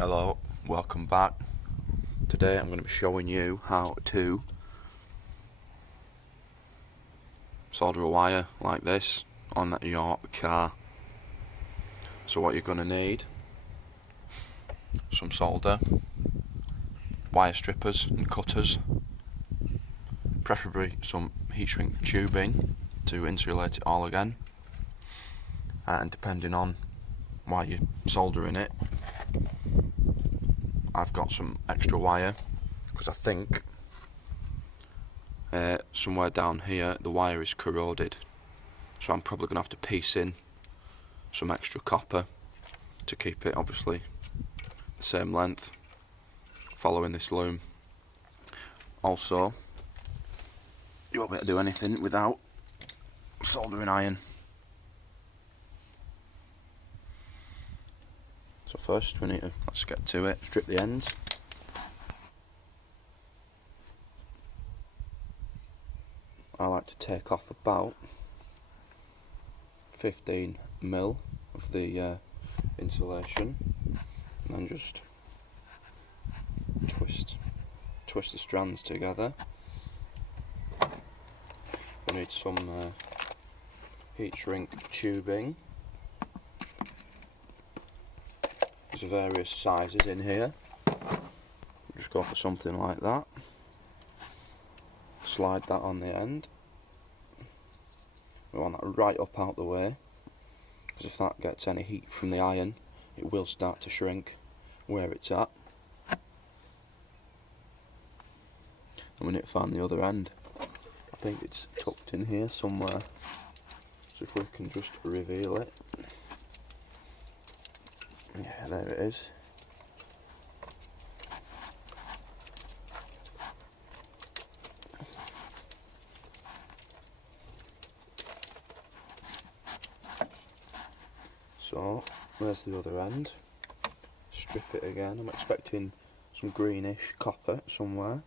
Hello, welcome back. Today I'm going to be showing you how to solder a wire like this on your car. So what you're going to need: some solder, wire strippers and cutters, preferably some heat shrink tubing to insulate it all again, and depending on why you're soldering it, I've got some extra wire because I think somewhere down here the wire is corroded, so I'm probably going to have to piece in some extra copper to keep it obviously the same length following this loom. Also, you won't be able to do anything without soldering iron. So first we need to, let's get to it, strip the ends. I like to take off about 15mm of the insulation and then just twist the strands together. We need some heat shrink tubing. There's various sizes in here. Just go for something like that. Slide that on the end. We want that right up out the way, because if that gets any heat from the iron, it will start to shrink where it's at. And we need to find the other end. I think it's tucked in here somewhere. So if we can just reveal it. Yeah, there it is. So, there's the other end. Strip it again. I'm expecting some greenish copper somewhere,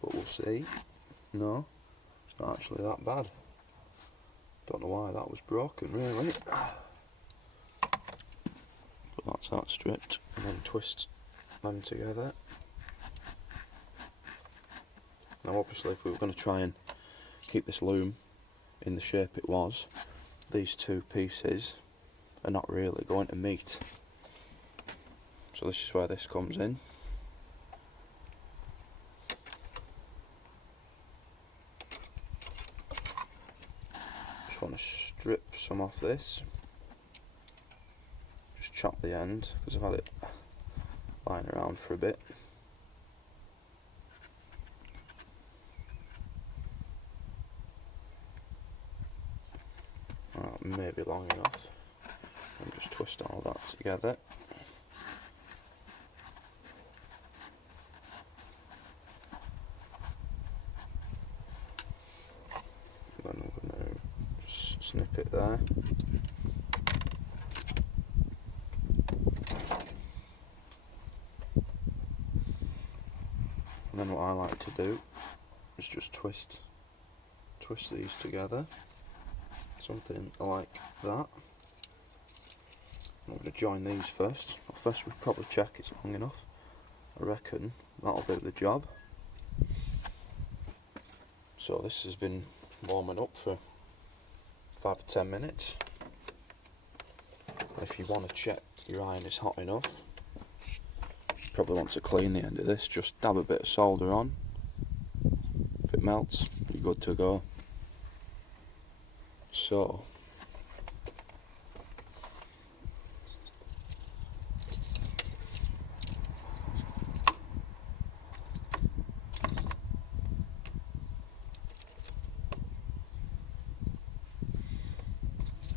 but we'll see. No, it's not actually that bad. Don't know why that was broken, really. But that's that stripped, and then twist them together. Now obviously if we were going to try and keep this loom in the shape it was, these two pieces are not really going to meet. So this is where this comes in. Just want to strip some off this. Just chop the end because I've had it lying around for a bit. Maybe long enough. And just twist all that together. Then I'm going to just snip it there. And then what I like to do is just twist these together, something like that. I'm going to join these first. Well, first we'll probably check it's long enough. I reckon that'll do the job. So this has been warming up for 5 to 10 minutes. If you want to check your iron is hot enough, you probably want to clean the end of this. Just dab a bit of solder on. If it melts, you're good to go. So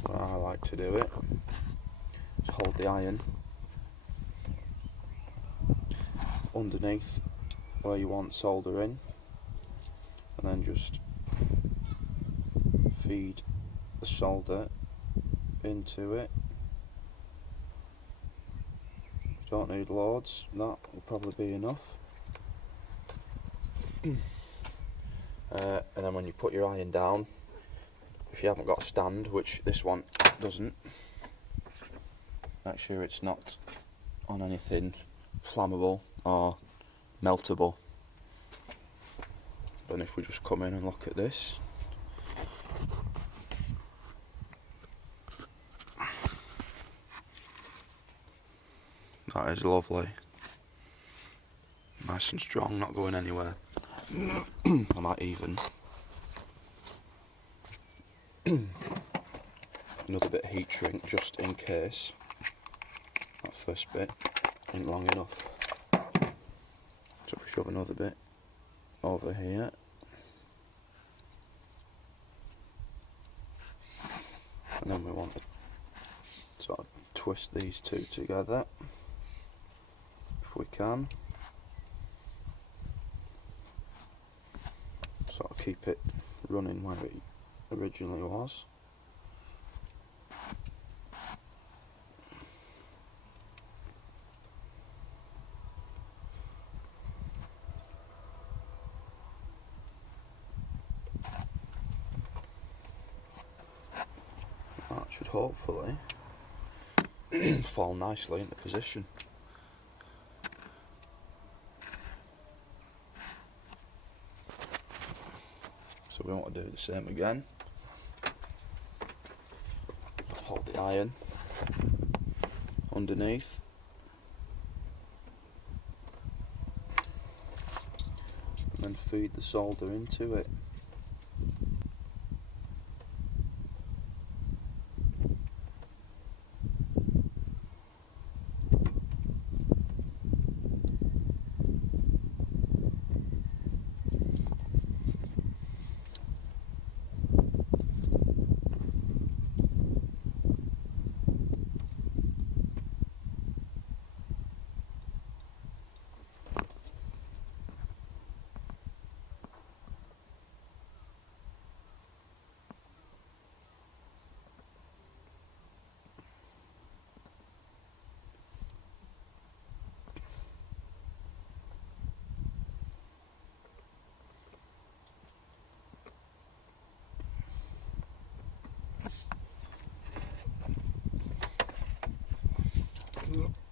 what I like to do it is hold the iron underneath where you want solder in, and then just feed the solder into it. You don't need loads, that will probably be enough. And then when you put your iron down, if you haven't got a stand, which this one doesn't, make sure it's not on anything flammable or meltable. Then if we just come in and look at this, that is lovely, nice and strong, not going anywhere. I might even another bit of heat shrink just in case that first bit ain't long enough. So if we shove another bit over here, and then we want to sort of twist these two together if we can, sort of keep it running where it originally was. That should hopefully fall nicely into position. So we want to do the same again. Hold the iron underneath. And then feed the solder into it.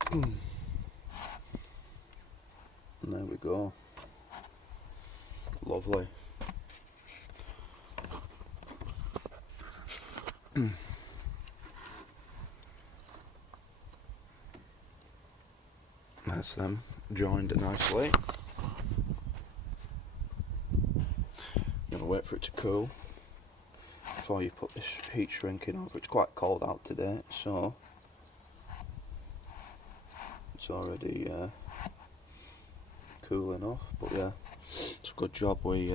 And there we go. Lovely. That's them joined nicely. You're gonna wait for it to cool before you put this heat shrink in over. It's quite cold out today, so it's already cool enough. But yeah, it's a good job we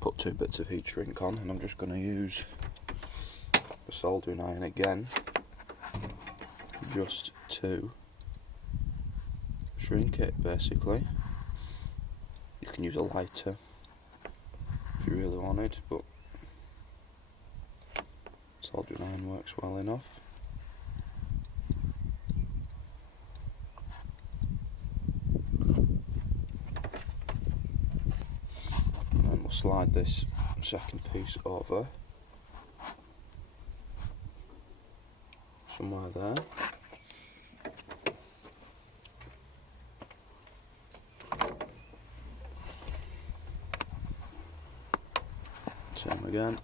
put 2 bits of heat shrink on, and I'm just going to use the soldering iron again just to shrink it basically. You can use a lighter if you really wanted, but soldering iron works well enough. And then we'll slide this second piece over somewhere there. Same again.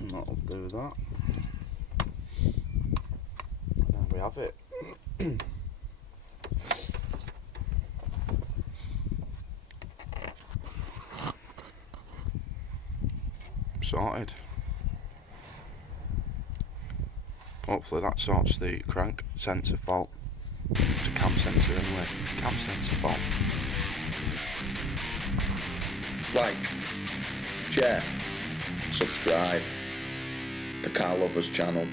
And that'll do that. There we have it. Sorted. Hopefully that sorts the crank sensor fault. It's a cam sensor anyway. Cam sensor fault. Like, share, subscribe. The Car Lovers channel.